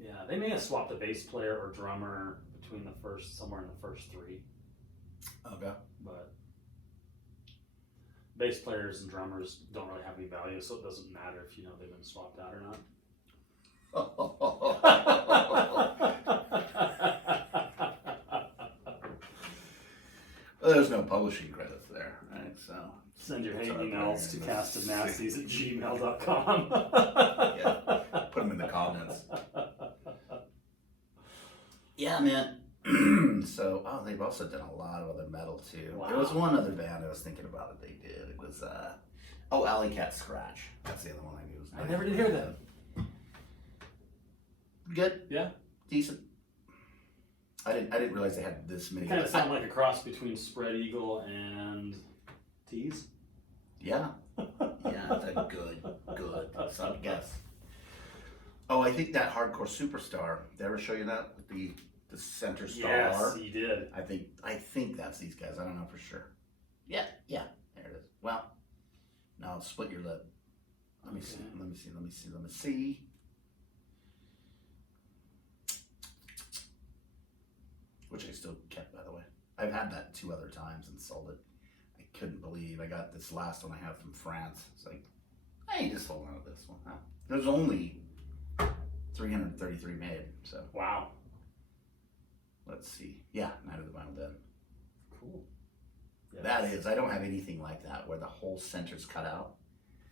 Yeah. They may have swapped a bass player or drummer between somewhere in the first three, Okay. but bass players and drummers don't really have any value, so it doesn't matter if they've been swapped out or not. Well, there's no publishing credits there, right? So Send your It's hate out emails to there. castofnasties@gmail.com. Yeah. Put them in the comments. Yeah, man. So, they've also done a lot of other metal too. Wow. There was one other band I was thinking about that they did. It was, Alley Cat Scratch. That's the other one I knew. I never did hear that. Good, Yeah. decent. I didn't realize they had this many. They kind of sound like a cross between Spread Eagle and Tease. Yeah. Yeah, it's a good. So I guess. Oh, I think that Hardcore Superstar. Did I ever show you that with the center star? Yes, he did. I think that's these guys. I don't know for sure. Yeah, there it is. Well, now split your lip. Let me see. Which I still kept, by the way. I've had that 2 other times and sold it. I couldn't believe I got this last one I have from France. It's like, I ain't just holding on to this one. Huh? There's only 333 made, so Wow. let's see. Yeah, Night of the Vinyl Dead. Cool. Yeah. That is, I don't have anything like that where the whole center's cut out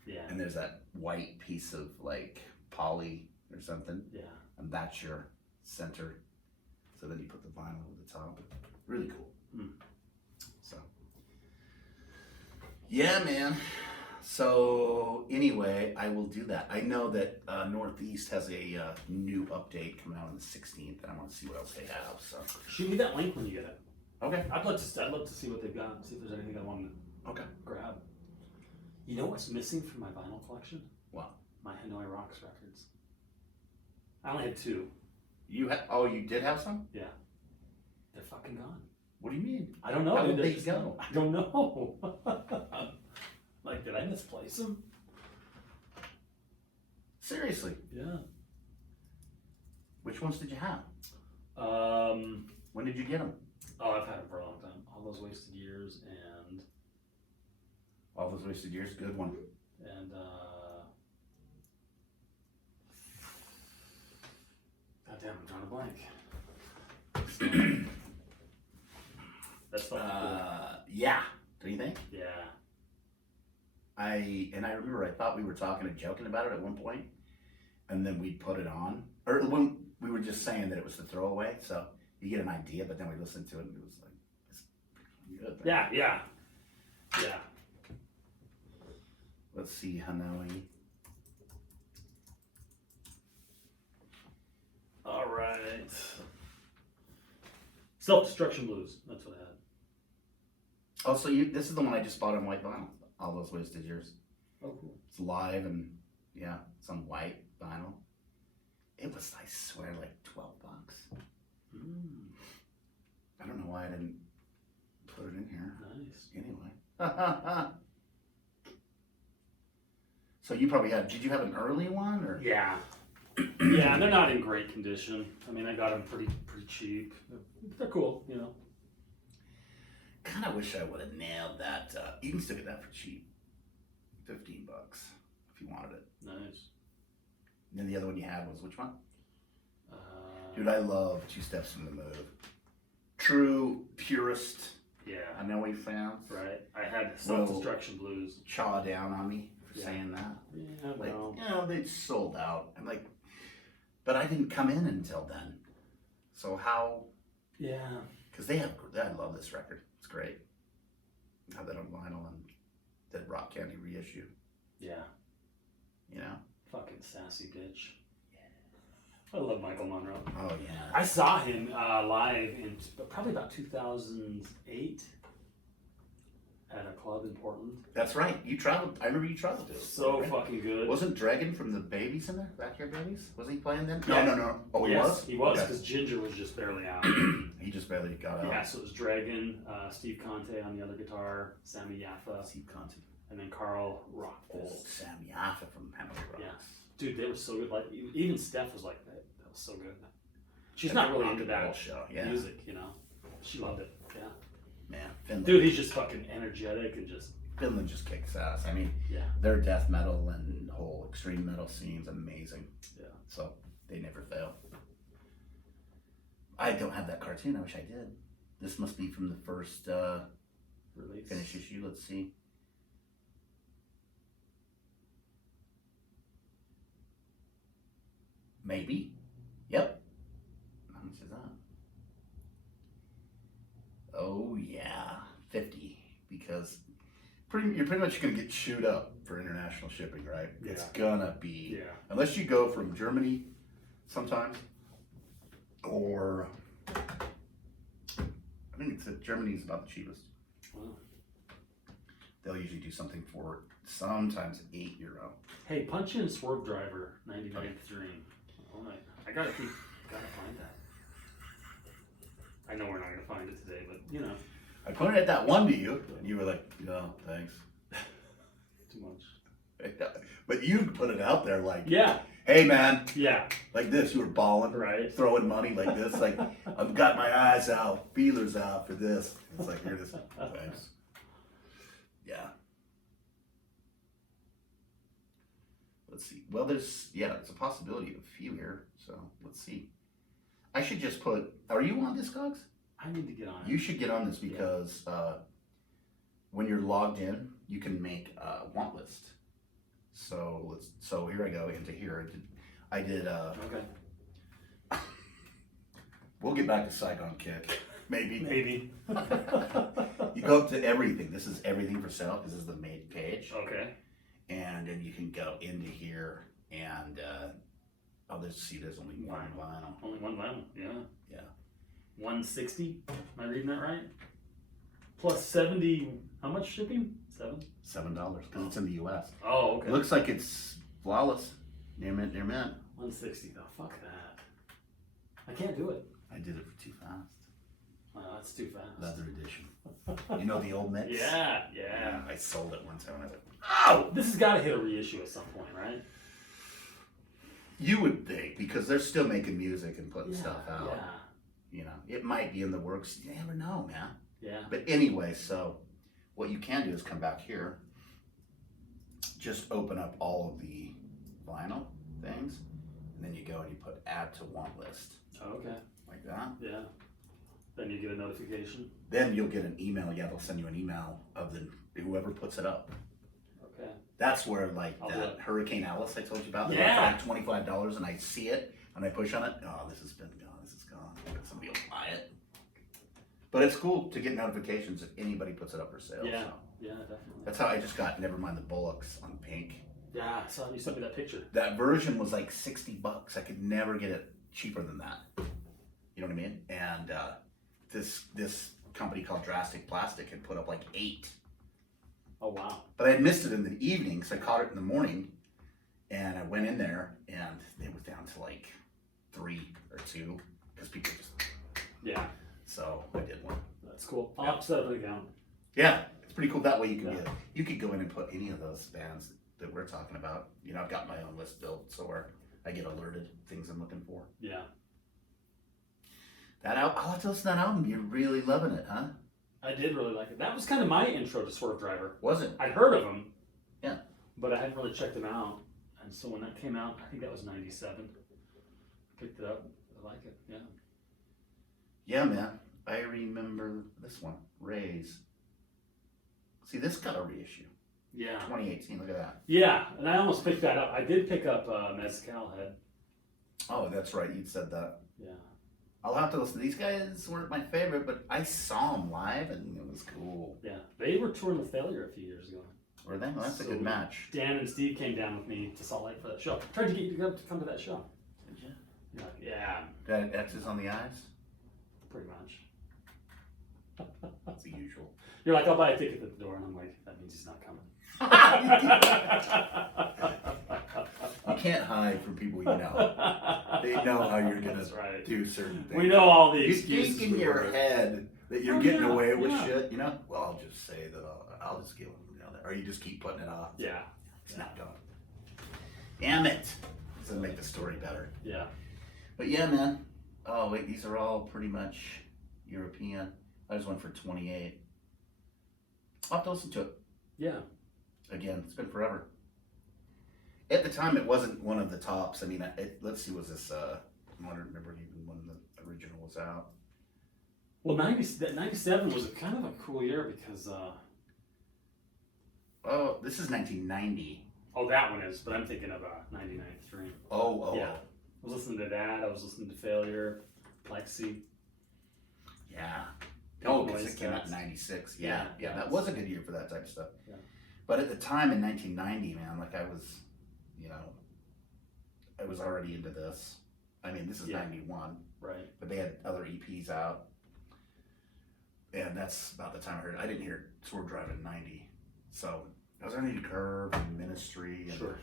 Yeah. and there's that white piece of like poly or something, Yeah. and that's your center. So then you put the vinyl over the top. Really cool. So, yeah, man. So anyway, I will do that. I know that Northeast has a new update coming out on the 16th, and I want to see what else they have. So Shoot me that link when you get it. okay, I'd love to see what they've got. See if there's anything I want to okay. grab. You know what's missing from my vinyl collection? What? My Hanoi Rocks records. I only had 2. You did have some? Yeah. They're fucking gone. What do you mean? I don't know. How dude, did they're they just go? gone. I don't know. Like, did I misplace them? Seriously? Yeah. Which ones did you have? When did you get them? Oh, I've had them for a long time. All Those Wasted Years and All Those Wasted Years, good one. goddamn, I'm drawing a blank. That's fucking cool. Yeah. Do you think? Yeah. I remember I thought we were talking and joking about it at one point, and then we put it on, or when we were just saying that it was the throwaway, so you get an idea, but then we listened to it and it was like, it's good. Yeah, yeah. Yeah. Let's see, Hanoi. All right. Self-Destruction Blues. That's what I had. Oh, so this is the one I just bought on white vinyl. All Those Wasted Years. Oh, cool. It's live and yeah, it's on white vinyl. It was, I swear, like $12. I don't know why I didn't put it in here. Nice. Anyway. So you probably did you have an early one or? Yeah. Yeah, they're not in great condition. I mean, I got them pretty cheap. They're cool, you know. Kind of wish I would have nailed that. You can still get that for cheap. $15 if you wanted it. Nice. And then the other one you had was which one? Uh, Dude, I love Two Steps from the Move. True, purist. Yeah. Hanoi fans. Right. I had Self-Destruction Blues. Chaw down on me for Yeah. saying that. Yeah, Like, well. you know, they sold out. I'm like, but I didn't come in until then. So how? Yeah. Because I love this record. It's great. I have that on vinyl and the Rock Candy reissue. Yeah. You know? Fucking sassy bitch. I love Michael Monroe. Oh, yeah. I saw him live in probably about 2008 at a club in Portland. That's right. You traveled. I remember you traveled to it. So right? fucking good. Wasn't Dragon from the Babies in there? Backyard Babies? Wasn't he playing then? Yeah. No. Oh, he Yes, was? he was, Okay. because Ginger was just barely out. He just barely got out. Yeah, so it was Dragon, Steve Conte on the other guitar, Sammy Yaffa, Steve Conti. and then Carl rocked Old this. Sam Yaffa from Hanoi Rocks. Yeah. Dude, they were so good. Like even Steph was like, that was so good. She's not really into Rock and roll that show. Yeah. music, you know. She loved it. Yeah. Man, Finland. Dude, he's just fucking energetic and just Finland just kicks ass. I mean, yeah. their death metal and whole extreme metal scene's amazing. Yeah. So they never fail. I don't have that cartoon. I wish I did. This must be from the first Release. finish issue. Let's see. Maybe. Yep. How much is that? Oh yeah, 50. Because you're pretty much gonna get chewed up for international shipping, right? Yeah. It's gonna be, Yeah. unless you go from Germany sometimes, or I think it's Germany's about the cheapest. Wow. They'll usually do something for sometimes €8. Hey, punch in Swerve Driver 99th Dream. All right. I gotta find that. I know we're not gonna find it today, but you know. I pointed at that one to you, and you were like, "No, thanks." Too much. But you put it out there like, Yeah. "Hey, man," Yeah. like this. You were balling, Right. throwing money like this. Like, I've got my eyes out, feelers out for this. It's like, here it is. Thanks. Yeah. Let's see. Well, it's a possibility of a few here. So let's see. I should just put. Are you on Discogs? I need to get on it. You should get on this because when you're logged in, you can make a want list. So here I go into here. I did. Okay. We'll get back to Saigon Kick. Maybe. Maybe. You go up to everything. This is everything for sale. This is the main page. Okay. And then you can go into here and there's only one vinyl. Only one vinyl. Yeah. Yeah. 160. Am I reading that right? Plus 70. How much shipping? $7? because it's in the U.S. Oh, okay. It looks like it's flawless. Near mint. 160 though. Fuck that. I can't do it. I did it for too fast. Wow, that's too fast. Leather edition. You know the old mix? Yeah. I sold it one time and I was like, oh! This has got to hit a reissue at some point, right? You would think, because they're still making music and putting stuff out. Yeah. You know, it might be in the works. You never know, man. Yeah. But anyway, so what you can do is come back here, just open up all of the vinyl things, and then you go and you put add to want list. Okay. Like that. Yeah. Then you get a notification. Then you'll get an email. Yeah, they'll send you an email of whoever puts it up. Okay. That's where like I'll do that it. Hurricane Alice I told you about. Yeah. For like $25, and I see it and I push on it. Oh, this has been gone. This is gone. Somebody will buy it. But it's cool to get notifications if anybody puts it up for sale. Yeah. So. Yeah, definitely. That's how I just got Nevermind the Bullocks on pink. Yeah, I saw you sent me that picture. That version was like $60. I could never get it cheaper than that. You know what I mean? And this company called Drastic Plastic had put up like 8. Oh wow. But I had missed it in the evening, so I caught it in the morning, and I went in there, and it was down to like 3 or 2 because people just. Yeah. So I did one. That's cool. I'll have to set up an account. Yeah, it's pretty cool. That way you can you could go in and put any of those bands that we're talking about. You know, I've got my own list built, so where I get alerted things I'm looking for. Yeah. That I'll have to listen to that album. You're really loving it, huh? I did really like it. That was kind of my intro to Swerve Driver. Was it? I'd heard of him. Yeah. But I hadn't really checked him out. And so when that came out, I think that was 97. Picked it up. I like it. Yeah. Yeah, man. I remember this one, Rays. See, this got a reissue. Yeah. 2018. Look at that. Yeah, and I almost picked that up. I did pick up Mezcal Head. Oh, that's right. You'd said that. Yeah. I'll have to listen. These guys weren't my favorite, but I saw them live and it was cool. Yeah. They were touring with Failure a few years ago. Were they? Well, that's a good match. Dan and Steve came down with me to Salt Lake for that show. Tried to get you to come to that show. Did you? You're like, yeah, Got X's on the eyes? pretty much. That's the usual. You're like, I'll buy a ticket at the door, and I'm like, that means he's not coming. You can't hide from people you know. They know how you're going to do certain things. We know all the You excuses. think in your head that you're getting away with shit, you know? Well, I'll just say that I'll just give them down there. Or you just keep putting it off. Yeah. It's not going. Damn it. Doesn't make the story better. Yeah. But yeah, man. Oh, wait, these are all pretty much European. I just went for 28. I'll have to listen to it. Yeah. Again, it's been forever. At the time, it wasn't one of the tops. I mean, let's see, was this, I don't remember even when the original was out. Well, 97 was kind of a cool year because... Oh, this is 1990. Oh, that one is, but I'm thinking of 1993. Oh. Yeah. I was listening to that. I was listening to Failure, Plexi. Yeah. Oh, because Noise it came out in Cats. 96. Yeah, Yeah, yeah. that was a good year for that type of stuff. Yeah. But at the time in 1990, man, like I was, you know, I was already into this. I mean, this is 91. Right. But they had other EPs out. And that's about the time I heard it. I didn't hear Swerve Drive in 90. So I was already Curve and Ministry. And, Sure.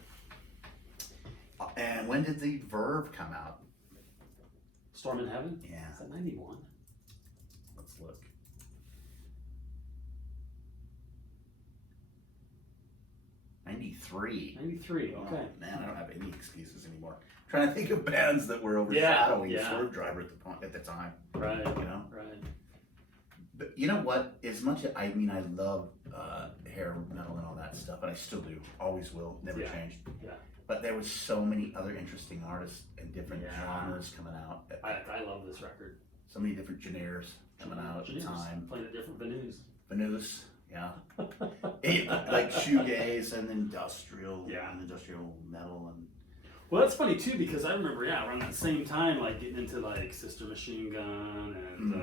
And when did the Verve come out? Storm in Heaven? Yeah. Is that 91? Let's look. 93. 93, okay. Oh, man, I don't have any excuses anymore. I'm trying to think of bands that were overshadowing Swerve Driver at the time. Right. You know? Right. But you know what? As much as, I mean, I love hair metal and all that stuff, and I still do. Always will. Never changed. Yeah. But there was so many other interesting artists and different genres coming out. I love this record. So many different genres coming out at the time. Playing at different venues. Venues, yeah. Like shoegaze and industrial, and industrial metal, and well, that's funny too because I remember, around that same time, like getting into like Sister Machine Gun and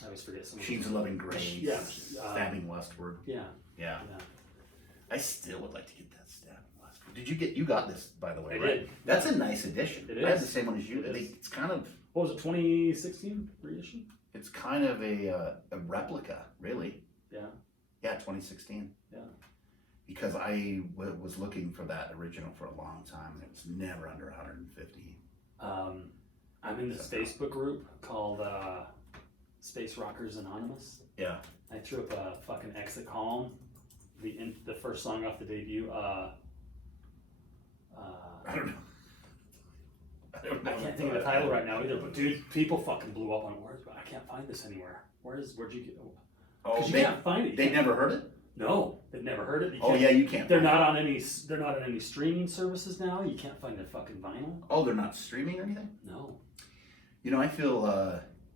I always forget some. She's a Loving Grace, Stabbing Westward. Yeah. I still would like to get that Stabbing Westward. Did you got this, by the way, I right? did. That's a nice edition. It is. I have the same one as you. It's kind of. What was it? 2016 reissue. It's kind of a replica, really. Yeah. Yeah, 2016. Yeah. Because I was looking for that original for a long time, and it was never under 150. I'm in this Facebook group called Space Rockers Anonymous. Yeah. I threw up a fucking Exit Calm, the first song off the debut. I don't know. I can't think of the title right now either, but dude, people fucking blew up on words, but I can't find this anywhere. Where'd you get? Oh, Because you can't find it. They never heard it. No, they've never heard it. Oh yeah, you can't. They're not on any. They're not on any streaming services now. You can't find their fucking vinyl. Oh, they're not streaming or anything. No. You know, I feel.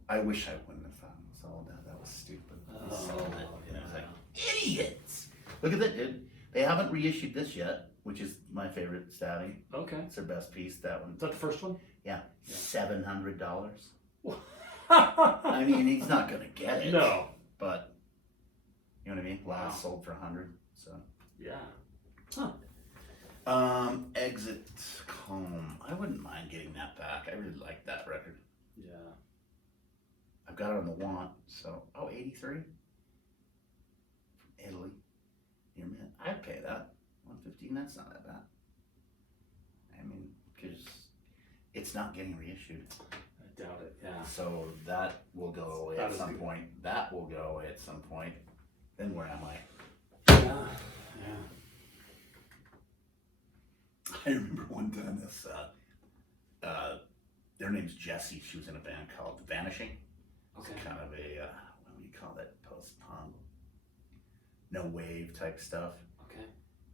I wish I wouldn't have found sold that. That was stupid. They sold it. And I was like, idiots! Look at that, dude. They haven't reissued this yet, which is my favorite Stabby. Okay. It's their best piece. That one. Is that the first one? Yeah. $700. I mean, he's not gonna get it. No. But you know what I mean. Last Wow. sold for 100. So. Yeah. Huh. Exit Calm. I wouldn't mind getting that back. I really like that record. Yeah. I've got it on the want, so 83 from Italy. Near mint. I'd pay that. 115. That's not that bad. I mean, because it's not getting reissued. I doubt it. Yeah. So that will go away That at is some good. point. That will go away at some point. Then where am I? Yeah. Yeah. I remember one time this. Their name's Jessie. She was in a band called The Vanishing. Okay. It's kind of a what do you call that? Post-punk, no wave type stuff. Okay.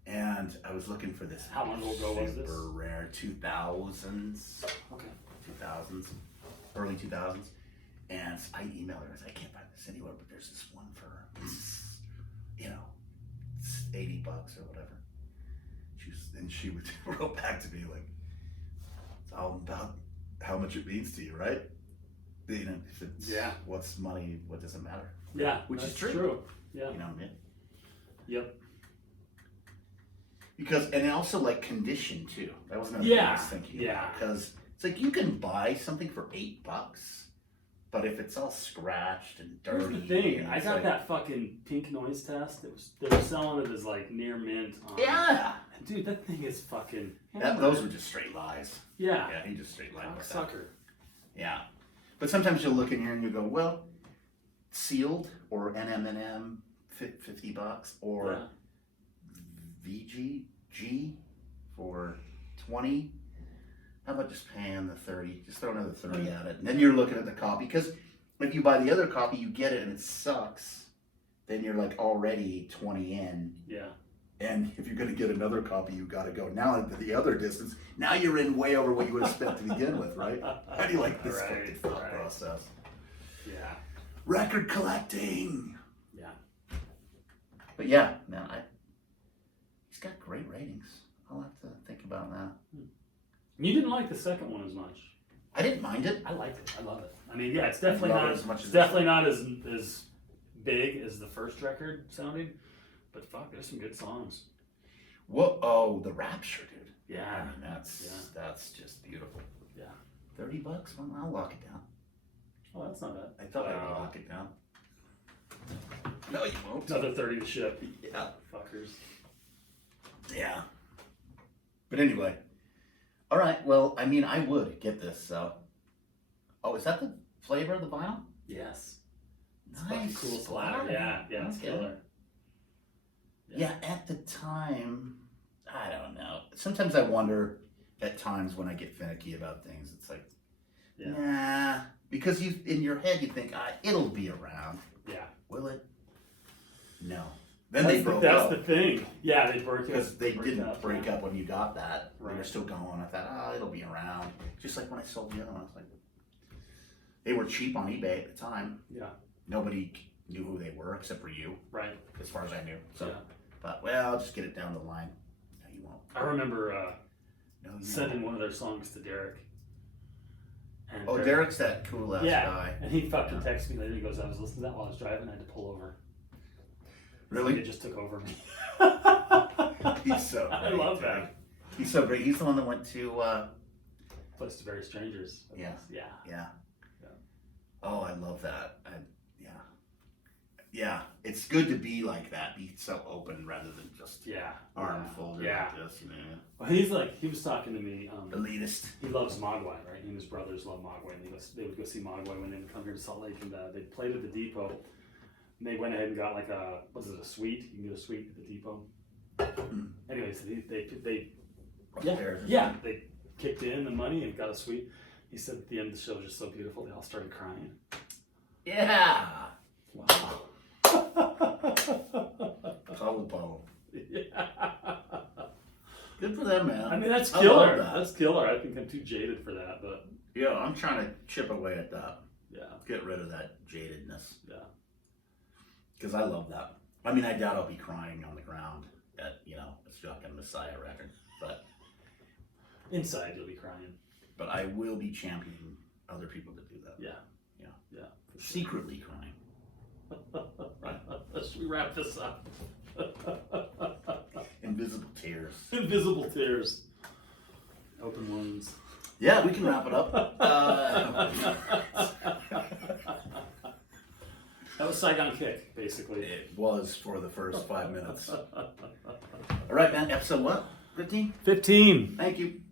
And I was looking for this. How long ago was this? Super rare 2000s. Okay. 2000s, early 2000s. And I emailed her. I said, I can't find this anywhere, but there's this one for, you know, it's $80 or whatever. She wrote back to me like, it's all about how much it means to you, right? You know, if it's what's money, what does it matter? Yeah. Which that's is true. Yeah. You know what I mean? Yep. Because, and also like condition too. That was another Yeah, thing I was thinking about. Because it's like you can buy something for $8, but if it's all scratched and dirty. Here's the thing. and I it's got like, that fucking pink noise test. They were selling it as like near mint. Yeah. Dude, that thing is fucking. Those were just straight lies. Yeah. Yeah, he just straight lied about that. Sucker. Yeah. But sometimes you'll look in here and you go, well, sealed or NM&M, $50, or VGG for 20. How about just paying the 30? Just throw another 30 at it. And then you're looking at the copy. Because if you buy the other copy, you get it and it sucks. Then you're like already 20 in. Yeah. And if you're going to get another copy, you got to go now into the other distance. Now you're in way over what you would have spent to begin with, right? How do you like this fucking thought process? Yeah. Record collecting. Yeah. But yeah, man, he's got great ratings. I'll have to think about that. You didn't like the second one as much. I didn't mind it. I liked it. I love it. I mean, yeah, it's definitely love not it as much it's as definitely not as big as the first record sounding, but fuck, there's some good songs. Whoa! Oh, the Rapture, dude. Yeah. I mean, that's just beautiful. Yeah. $30? Well, I'll lock it down. Oh, that's not bad. I thought I'd lock it down. No, you won't. Another 30 to ship. Yeah. Fuckers. Yeah. But anyway. All right. Well, I mean, I would get this. So. Oh, is that the flavor of the vinyl? Yes. It's Nice. fucking cool splatter. Yeah. Yeah. It's Okay. killer. Yeah, at the time, I don't know. Sometimes I wonder at times when I get finicky about things, it's like, nah. Because you, in your head, you think, it'll be around. Yeah. Will it? No. Then they broke up. That's the thing. Yeah, they broke up. Because they didn't up, break up when you got that. They were Right. still going. I thought, it'll be around. Just like when I sold the other one. I was like, they were cheap on eBay at the time. Yeah. Nobody knew who they were except for you. Right. As far as I knew. So. Yeah. But, well, I'll just get it down the line. No, you won't. I remember No, you sending won't. one of their songs to Derek. And Oh, Derek's that cool ass guy. And he fucking texted me later. He goes, I was listening to that while I was driving. I had to pull over. Really? It just took over me. He's so great. I love dude. that. He's so great. He's the one that went to, Place to Bury Strangers. Yeah. Yeah. yeah. Oh, I love that. Yeah, it's good to be like that. Be so open rather than just arm folded like this. Well, he was talking to me. Elitist. He loves Mogwai, right? He and his brothers love Mogwai, and they would go see Mogwai when they would come here to Salt Lake, and they played at the depot. And they went ahead and got like a suite? You can get a suite at the depot. Anyways, they kicked in the money and got a suite. He said at the end of the show was just so beautiful, they all started crying. Yeah. Wow. Colorful. Yeah. Good for them, man. I mean, that's killer. That's killer. I think I'm too jaded for that, but yeah, I'm trying to chip away at that. Yeah. Get rid of that jadedness. Yeah. Because I love that. I mean, I doubt I'll be crying on the ground at, a Shotgun Messiah record, but inside you'll be crying. But I will be championing other people to do that. Yeah. Secretly crying. Should we wrap this up? Invisible tears. Invisible tears. Open wounds. Yeah, we can wrap it up. That was Saigon Kick, basically. It was for the first 5 minutes. All right, man. Episode what? 15? 15. Thank you.